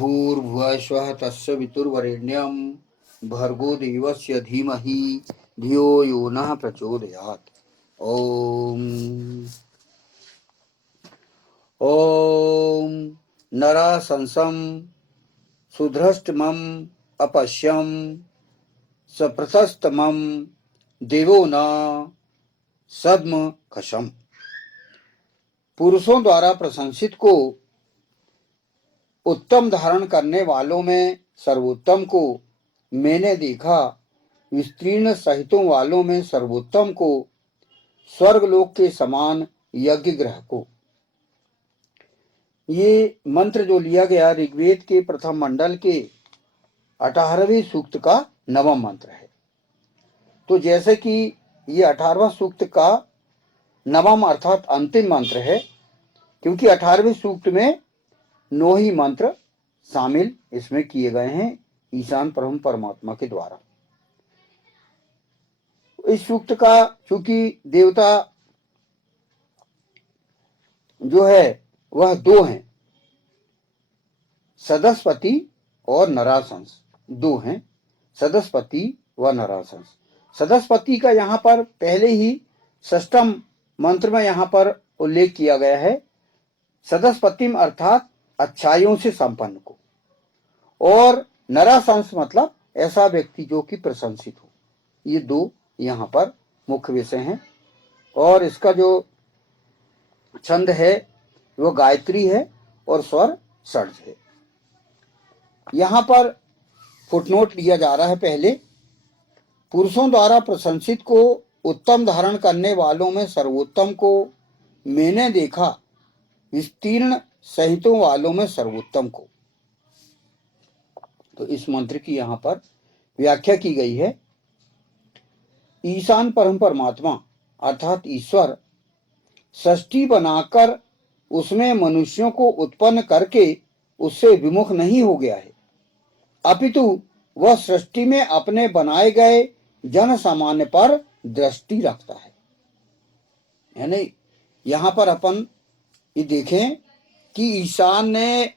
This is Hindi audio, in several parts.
भूर्भुवः स्वः तस्य वितुर्वरेण्यं भर्गो देवस्य धीमहि धियो यो नः प्रचोदयात्। ओम ओम नराशंसं सुधृष्टमं अपश्यं सप्रशस्तमं देवो न सद्म खशम। पुरुषों द्वारा प्रशंसित को उत्तम धारण करने वालों में सर्वोत्तम को मैंने देखा, विस्तीर्ण सहितों वालों में सर्वोत्तम को, स्वर्गलोक के समान यज्ञ ग्रह को। ये मंत्र जो लिया गया ऋग्वेद के प्रथम मंडल के 18वें सूक्त का 9वां मंत्र है। तो जैसे कि ये 18वां सूक्त का 9वां अर्थात अंतिम मंत्र है, क्योंकि 18वें सूक्त में 9 ही मंत्र शामिल इसमें किए गए हैं ईशान परम परमात्मा के द्वारा। इस सूक्त का चूंकि देवता जो है वह 2 हैं, सदस्पति और नराशंस 2 हैं, सदस्पति व नराशंस। सदस्पति का यहाँ पर पहले ही 6ठम मंत्र में यहाँ पर उल्लेख किया गया है, सदस्पतिम अर्थात अच्छाइयों से संपन्न को, और नराशंस मतलब ऐसा व्यक्ति जो कि प्रशंसित हो। ये 2 यहाँ पर मुख्य विषय हैं। और इसका जो छंद है वो गायत्री है और स्वर षड्ज है। यहाँ पर फुटनोट लिया जा रहा है। पहले, पुरुषों द्वारा प्रशंसित को उत्तम धारण करने वालों में सर्वोत्तम को मैंने देखा, विस्तीर्ण सहितों वालों में सर्वोत्तम को। तो इस मंत्र की यहाँ पर व्याख्या की गई है। ईशान परम परमात्मा अर्थात ईश्वर सृष्टि बनाकर उसमें मनुष्यों को उत्पन्न करके उससे विमुख नहीं हो गया है, अपितु वह सृष्टि में अपने बनाए गए जन सामान्य पर दृष्टि रखता है। यानी यहां पर अपन ये देखें कि ईशान ने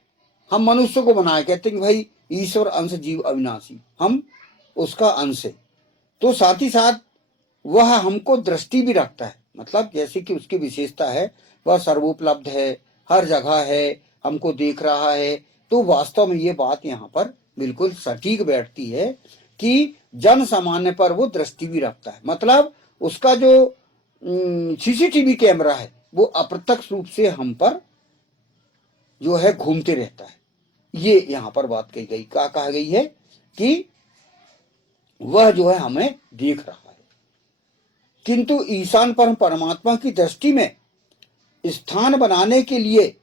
हम मनुष्य को बनाया, कहते हैं भाई ईश्वर अंश जीव अविनाशी, हम उसका अंश है। तो साथ ही साथ वह हमको दृष्टि भी रखता है, मतलब जैसे कि उसकी विशेषता है वह सर्वोपलब्ध है, हर जगह है, हमको देख रहा है। तो वास्तव में ये बात यहाँ पर बिल्कुल सटीक बैठती है कि जन सामान्य पर वो दृष्टि भी रखता है। मतलब उसका जो सीसीटीवी कैमरा है वो अप्रत्यक्ष रूप से हम पर जो है घूमते रहता है। ये यहाँ पर बात कही गई, क्या कहा गई है कि वह जो है हमें देख रहा है। किंतु ईशान परम परमात्मा की दृष्टि में स्थान बनाने के लिए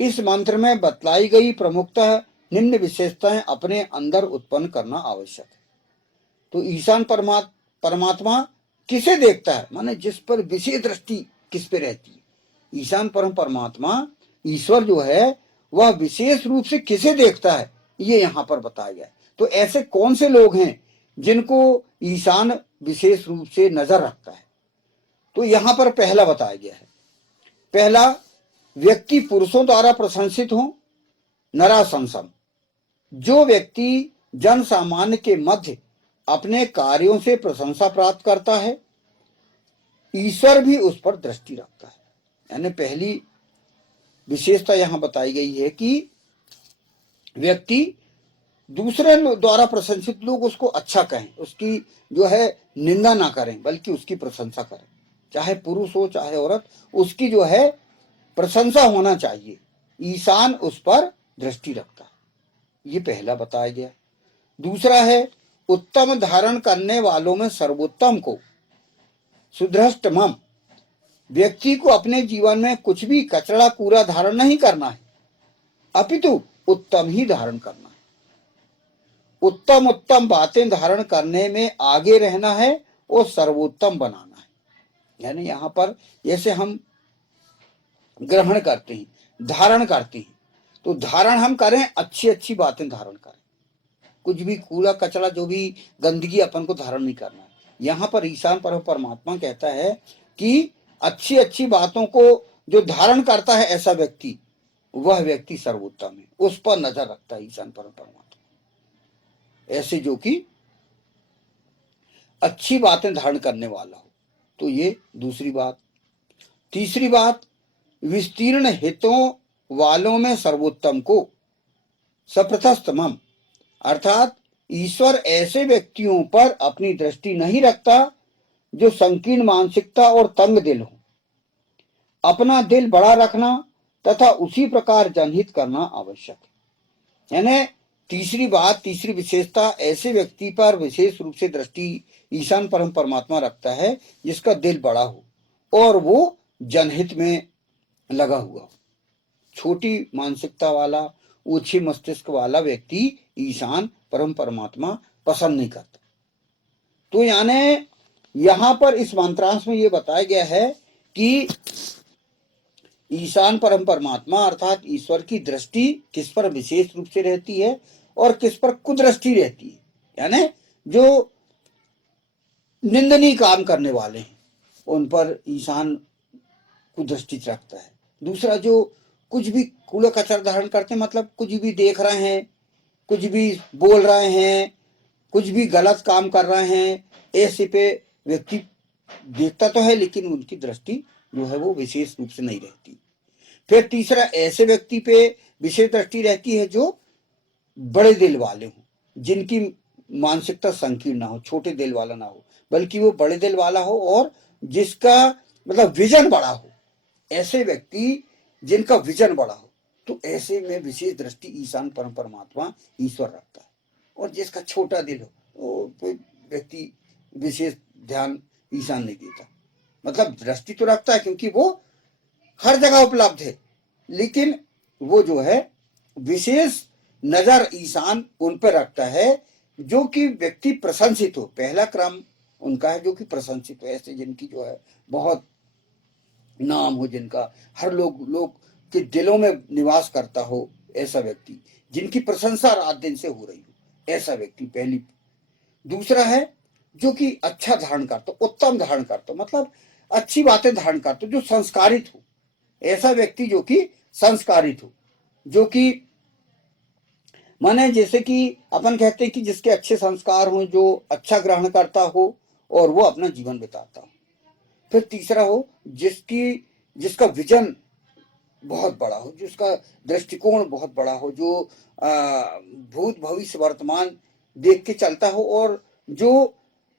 इस मंत्र में बतलाई गई प्रमुखतः निम्न विशेषताएं अपने अंदर उत्पन्न करना आवश्यक है। तो ईशान परमात्मा किसे देखता है, माने जिस पर विशेष दृष्टि किस पे रहती है। ईशान परम परमात्मा ईश्वर जो है वह विशेष रूप से किसे देखता है, ये यहाँ पर बताया गया है। तो ऐसे कौन से लोग हैं जिनको ईशान विशेष रूप से नजर रखता है, तो यहाँ पर पहला बताया गया है। पहला, व्यक्ति पुरुषों द्वारा प्रशंसित हो, नराशंसम, जो व्यक्ति जन सामान्य के मध्य अपने कार्यों से प्रशंसा प्राप्त करता है, ईश्वर भी उस पर दृष्टि रखता है। यानी पहली विशेषता यहां बताई गई है कि व्यक्ति दूसरे द्वारा प्रशंसित लोग उसको अच्छा कहें, उसकी जो है निंदा ना करें बल्कि उसकी प्रशंसा करें, चाहे पुरुष हो चाहे औरत, उसकी जो है प्रशंसा होना चाहिए। ईशान उस पर दृष्टि रखता है, ये पहला बताया गया। दूसरा है, उत्तम धारण करने वालों में सर्वोत्तम को, सुधृष्टमम, व्यक्ति को अपने जीवन में कुछ भी कचरा कूड़ा धारण नहीं करना है, अपितु उत्तम ही धारण करना है। उत्तम उत्तम बातें धारण करने में आगे रहना है और सर्वोत्तम बनाना है। यानी यहाँ पर जैसे हम ग्रहण करते हैं, धारण करते हैं, तो धारण हम करें अच्छी अच्छी बातें धारण करें, कुछ भी कूड़ा कचरा जो भी गंदगी अपन को धारण नहीं करना है। यहाँ पर ईशान परमात्मा कहता है कि अच्छी अच्छी बातों को जो धारण करता है ऐसा व्यक्ति, वह व्यक्ति सर्वोत्तम है, उस पर नजर रखता है ईशान परम परमात्मा। ऐसे जो कि अच्छी बातें धारण करने वाला हो। तो ये दूसरी बात। तीसरी बात, विस्तीर्ण हितों वालों में सर्वोत्तम को सप्रथस्तमम, अर्थात ईश्वर ऐसे व्यक्तियों पर अपनी दृष्टि नहीं रखता जो संकीर्ण मानसिकता और तंग दिल हो। अपना दिल बड़ा रखना तथा उसी प्रकार जनहित करना आवश्यक है। यानी तीसरी बात, तीसरी विशेषता, ऐसे व्यक्ति पर विशेष रूप से दृष्टि ईशान परम परमात्मा रखता है जिसका दिल बड़ा हो और वो जनहित में लगा हुआ हो। छोटी मानसिकता वाला, ऊंची मस्तिष्क वाला व्यक्ति ईशान परम परमात्मा पसंद नहीं करता। तो यानी यहां पर इस मंत्रांश में यह बताया गया है कि ईशान परम परमात्मा अर्थात ईश्वर की दृष्टि किस पर विशेष रूप से रहती है और किस पर कुदृष्टि रहती है। यानी जो निंदनीय काम करने वाले हैं उन पर ईशान कुदृष्टि रखता है। दूसरा, जो कुछ भी कूड़ा कचरा धारण करते हैं, मतलब कुछ भी देख रहे हैं, कुछ भी बोल रहे हैं, कुछ भी गलत काम कर रहे हैं, ऐसे पे व्यक्ति देखता तो है लेकिन उनकी दृष्टि जो है वो विशेष रूप से नहीं रहती। फिर तीसरा, ऐसे व्यक्ति पे विशेष दृष्टि रहती है जो बड़े दिल वाले हों, जिनकी मानसिकता संकीर्ण ना हो, छोटे दिल वाला ना हो, बल्कि वो बड़े दिल वाला हो और जिसका मतलब विजन बड़ा हो। ऐसे व्यक्ति जिनका विजन बड़ा हो, तो ऐसे में विशेष दृष्टि ईशान परम परमात्मा ईश्वर रखता है। और जिसका छोटा दिल हो वो कोई व्यक्ति विशेष ध्यान ईशान नहीं देता। मतलब दृष्टि तो रखता है क्योंकि वो हर जगह उपलब्ध है, लेकिन वो जो है विशेष नजर ईशान उन पर रखता है जो कि व्यक्ति प्रशंसित हो। पहला क्रम उनका है जो कि प्रशंसित हो, ऐसे जिनकी जो है बहुत नाम हो, जिनका हर लोग के दिलों में निवास करता हो, ऐसा व्यक्ति, जिनकी प्रशंसा रात दिन से हो रही हो, ऐसा व्यक्ति पहली। दूसरा है जो कि अच्छा धारण करता हो, उत्तम धारण करता हो, मतलब अच्छी बातें धारण करता हो, जो संस्कारित हो। ऐसा व्यक्ति जो कि संस्कारित हो, जो कि माने जैसे कि अपन कहते हैं कि जिसके अच्छे संस्कार हो, जो अच्छा ग्रहण करता हो और वो अपना जीवन बिताता हो। फिर तीसरा हो जिसका विजन बहुत बड़ा हो, जिसका दृष्टिकोण बहुत बड़ा हो, जो भूत भविष्य वर्तमान देख के चलता हो और जो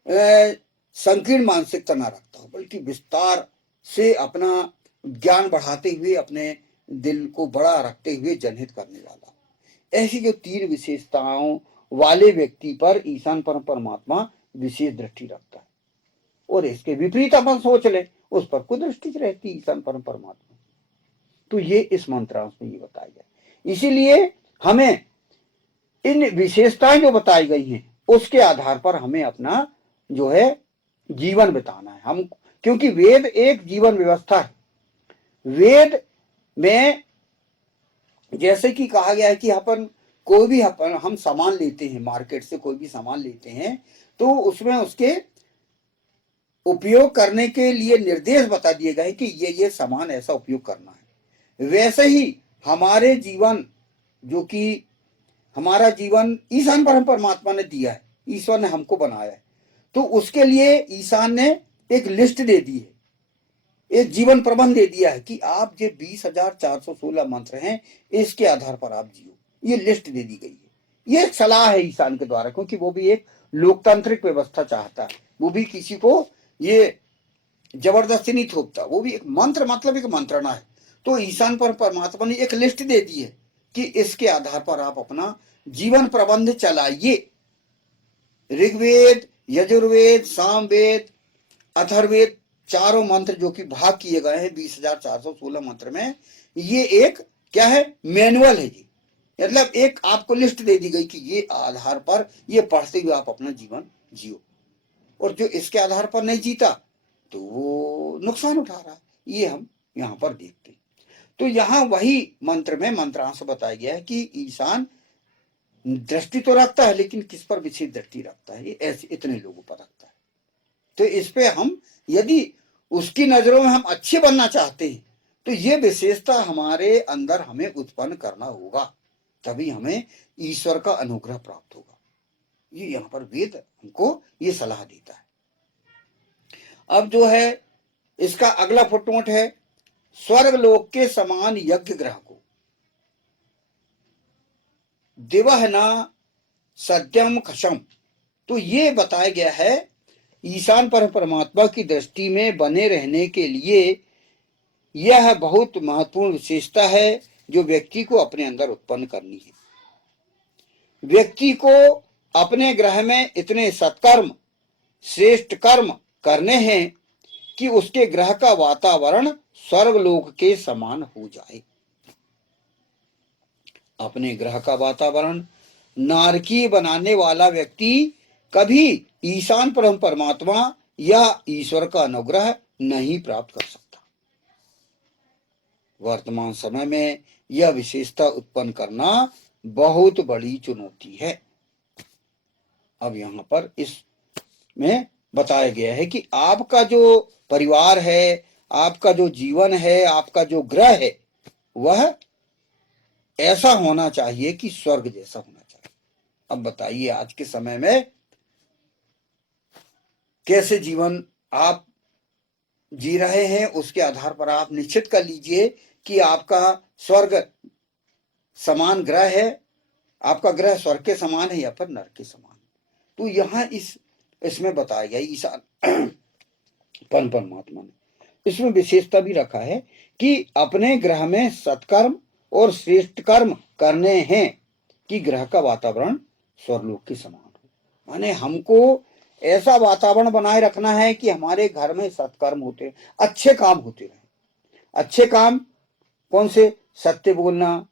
संकीर्ण मानसिकता ना रखता हो, बल्कि विस्तार से अपना ज्ञान बढ़ाते हुए अपने दिल को बड़ा रखते हुए जनहित करने वाला। ऐसी जो तीन विशेषताओं वाले व्यक्ति पर ईशान परम परमात्मा विशेष दृष्टि रखता है। और इसके विपरीत अपन सोच ले, उस पर कुदृष्टि रहती ईशान परम परमात्मा। तो ये इस मंत्रांश में ये बताया गया। इसीलिए हमें इन विशेषताएं जो बताई गई हैं उसके आधार पर हमें अपना जो है जीवन बिताना है। हम, क्योंकि वेद एक जीवन व्यवस्था है। वेद में जैसे कि कहा गया है कि अपन कोई भी हम सामान लेते हैं, मार्केट से कोई भी सामान लेते हैं तो उसमें उसके उपयोग करने के लिए निर्देश बता दिए गए कि ये सामान ऐसा उपयोग करना है। वैसे ही हमारे जीवन, जो कि हमारा जीवन ईशान परम परमात्मा ने दिया है, ईश्वर ने हमको बनाया है, तो उसके लिए ईशान ने एक लिस्ट दे दी है, एक जीवन प्रबंध दे दिया है कि आप ये 20,416 मंत्र हैं, इसके आधार पर आप जियो। ये लिस्ट दे दी गई है। ये एक सलाह है ईशान के द्वारा, क्योंकि वो भी एक लोकतांत्रिक व्यवस्था चाहता है। वो भी किसी को ये जबरदस्ती नहीं थोपता, वो भी एक मंत्र, मतलब एक मंत्रणा है। तो ईशान पर परमात्मा ने एक लिस्ट दे दी है कि इसके आधार पर आप अपना जीवन प्रबंध चलाइए। ऋग्वेद, यजुर्वेद, सामवेद, अथर्ववेद, चारों मंत्र जो कि भाग किए गए हैं 20,416 मंत्र में, ये एक क्या है, मैनुअल है जी। मतलब एक आपको लिस्ट दे दी गई कि ये आधार पर ये पढ़ते हुए आप अपना जीवन जियो, और जो इसके आधार पर नहीं जीता तो वो नुकसान उठा रहा है। ये हम यहाँ पर देखते हैं। तो यहाँ वही मंत्र में मंत्रांश बताया गया है कि ईशान दृष्टि तो रखता है लेकिन किस पर विशेष दृष्टि रखता है, ये ऐसे इतने लोगों पर रखता है। तो इस पे हम, यदि उसकी नजरों में हम अच्छे बनना चाहते हैं तो ये विशेषता हमारे अंदर हमें उत्पन्न करना होगा, तभी हमें ईश्वर का अनुग्रह प्राप्त होगा। ये यहाँ पर वेद हमको ये सलाह देता है। अब जो है इसका अगला फुटनोट है, स्वर्ग लोक के समान यज्ञ ग्रह को दिवह न सत्यम खशम। तो ये बताया गया है ईशान पर परमात्मा की दृष्टि में बने रहने के लिए यह बहुत महत्वपूर्ण विशेषता है जो व्यक्ति को अपने अंदर उत्पन्न करनी है। व्यक्ति को अपने ग्रह में इतने सत्कर्म श्रेष्ठ कर्म करने हैं कि उसके ग्रह का वातावरण स्वर्गलोक के समान हो जाए। अपने ग्रह का वातावरण नारकीय बनाने वाला व्यक्ति कभी ईशान परम परमात्मा या ईश्वर का अनुग्रह नहीं प्राप्त कर सकता। वर्तमान समय में यह विशेषता उत्पन्न करना बहुत बड़ी चुनौती है। अब यहाँ पर इसमें बताया गया है कि आपका जो परिवार है, आपका जो जीवन है, आपका जो ग्रह है, वह ऐसा होना चाहिए कि स्वर्ग जैसा होना चाहिए। अब बताइए आज के समय में कैसे जीवन आप जी रहे हैं, उसके आधार पर आप निश्चित कर लीजिए कि आपका स्वर्ग समान ग्रह है, आपका ग्रह स्वर्ग के समान है या फिर नरक के समान। तो यहाँ इसमें बताया गया ईशान परमात्मा ने इसमें विशेषता भी रखा है कि अपने ग्रह में सत्कर्म और श्रेष्ठ कर्म करने हैं कि ग्रह का वातावरण स्वर्गलोक के समान हो। माने हमको ऐसा वातावरण बनाए रखना है कि हमारे घर में सत्कर्म होते, अच्छे काम होते रहे। अच्छे काम कौन से? सत्य बोलना,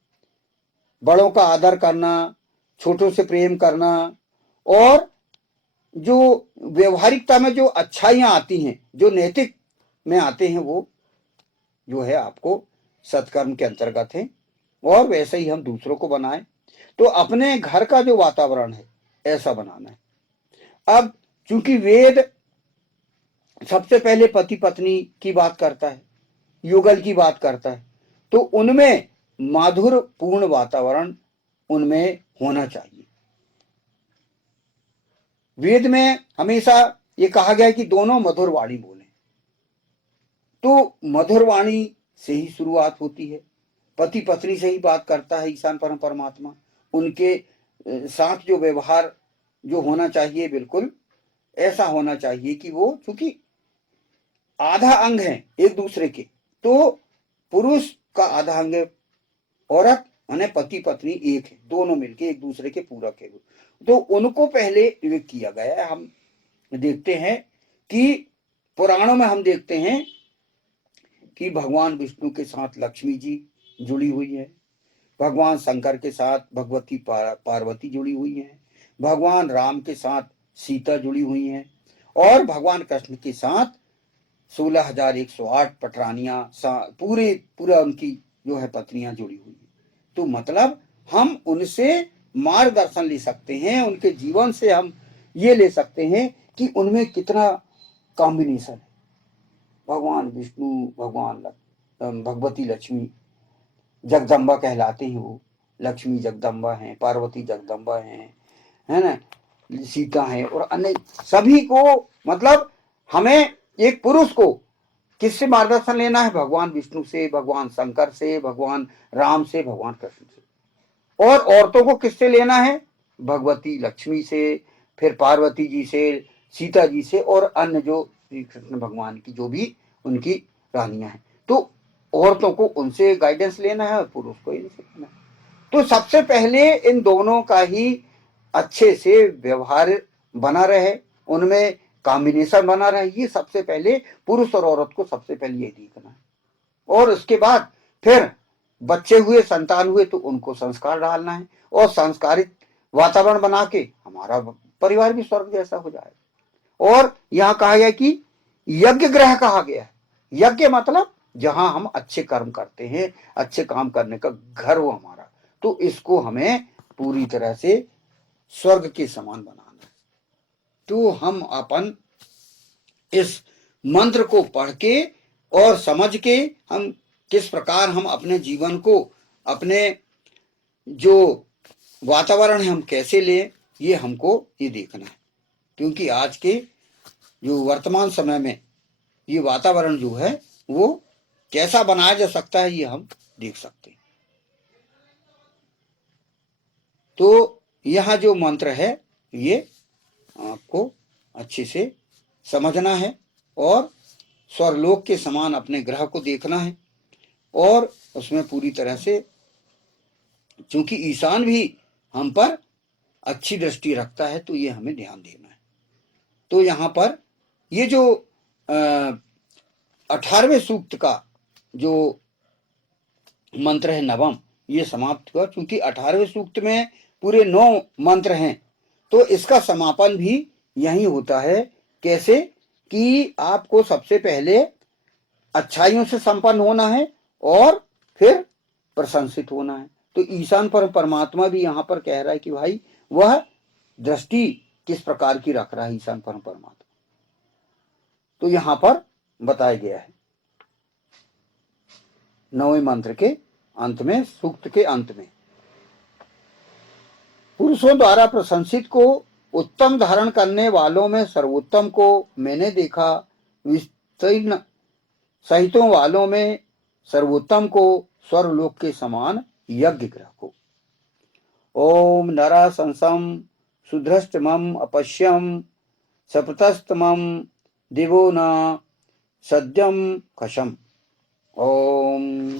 बड़ों का आदर करना, छोटों से प्रेम करना, और जो व्यवहारिकता में जो अच्छाइयां आती हैं, जो नैतिक में आते हैं, वो जो है आपको सत्कर्म के अंतर्गत है। और वैसे ही हम दूसरों को बनाएं। तो अपने घर का जो वातावरण है ऐसा बनाना है। अब चूंकि वेद सबसे पहले पति पत्नी की बात करता है, युगल की बात करता है, तो उनमें माधुर पूर्ण वातावरण उनमें होना चाहिए। वेद में हमेशा ये कहा गया है कि दोनों मधुर वाणी बोले। तो मधुर वाणी से ही शुरुआत होती है। पति पत्नी से ही बात करता है ईशान परम परमात्मा। उनके साथ जो व्यवहार जो होना चाहिए बिल्कुल ऐसा होना चाहिए कि वो, चूंकि आधा अंग है एक दूसरे के, तो पुरुष का आधा अंग औरत, माने पति पत्नी एक है, दोनों मिलके एक दूसरे के पूरक है। तो उनको पहले विवेक किया गया है। हम देखते हैं कि पुराणों में हम देखते हैं कि भगवान विष्णु के साथ लक्ष्मी जी जुड़ी हुई है, भगवान शंकर के साथ भगवती पार्वती जुड़ी हुई है, भगवान राम के साथ सीता जुड़ी हुई है, और भगवान कृष्ण के साथ 16,108 पटरानियां पूरा उनकी जो है पत्नियां जुड़ी हुई है। तो मतलब हम उनसे मार्गदर्शन ले सकते हैं, उनके जीवन से हम ये ले सकते हैं कि उनमें कितना कॉम्बिनेशन है। भगवान विष्णु, भगवान भगवती लक्ष्मी जगदम्बा कहलाते हैं, वो लक्ष्मी जगदम्बा हैं, पार्वती जगदम्बा हैं, है ना, सीता है, और अन्य सभी को, मतलब हमें एक पुरुष को किससे मार्गदर्शन लेना है? भगवान विष्णु से, भगवान शंकर से, भगवान राम से, भगवान कृष्ण से। और औरतों को किससे लेना है? भगवती लक्ष्मी से, फिर पार्वती जी से, सीता जी से, और अन्य जो श्री कृष्ण भगवान की जो भी उनकी रानियां हैं। तो औरतों को उनसे गाइडेंस लेना है और पुरुष को इनसे लेना है। तो सबसे पहले इन दोनों का ही अच्छे से व्यवहार बना रहे, उनमें कॉम्बिनेशन बना रहे। ये सबसे पहले पुरुष और औरत को सबसे पहले ये देखना है। और उसके बाद फिर बच्चे हुए, संतान हुए, तो उनको संस्कार डालना है, और संस्कारित वातावरण बना के हमारा परिवार भी स्वर्ग जैसा हो जाएगा। और यहाँ कहा गया कि यज्ञ ग्रह कहा गया है। यज्ञ मतलब जहां हम अच्छे कर्म करते हैं, अच्छे काम करने का घर हो हमारा, तो इसको हमें पूरी तरह से स्वर्ग के समान बनाना है। तो हम अपन इस मंत्र को पढ़ के और समझ के हम किस प्रकार हम अपने जीवन को, अपने जो वातावरण है हम कैसे लें, ये हमको ये देखना है। क्योंकि आज के जो वर्तमान समय में ये वातावरण जो है वो कैसा बनाया जा सकता है, ये हम देख सकते हैं। तो यह जो मंत्र है ये आपको अच्छे से समझना है और स्वर्लोक के समान अपने ग्रह को देखना है और उसमें पूरी तरह से, चूंकि ईशान भी हम पर अच्छी दृष्टि रखता है, तो ये हमें ध्यान देना है। तो यहाँ पर ये जो 18वें सूक्त का जो मंत्र है नवम, ये समाप्त हुआ। क्योंकि 18वें सूक्त में पूरे 9 मंत्र हैं, तो इसका समापन भी यही होता है। कैसे कि आपको सबसे पहले अच्छाइयों से संपन्न होना है और फिर प्रशंसित होना है। तो ईशान परमात्मा भी यहाँ पर कह रहा है कि भाई वह दृष्टि किस प्रकार की रख रहा है ईशान परमात्मा, तो यहाँ पर बताया गया है 9वें मंत्र के अंत में, सूक्त के अंत में। पुरुषों द्वारा प्रशंसित को उत्तम धारण करने वालों में सर्वोत्तम को मैंने देखा, विस्तीर्ण सहितों वालों में सर्वोत्तम को, स्वर्लोक के समान यज्ञ ग्रह को। ओम नरा संसम सुधृष्टमम अपश्यम सपतस्तमम दिवो न सद्यम कशम। ओम।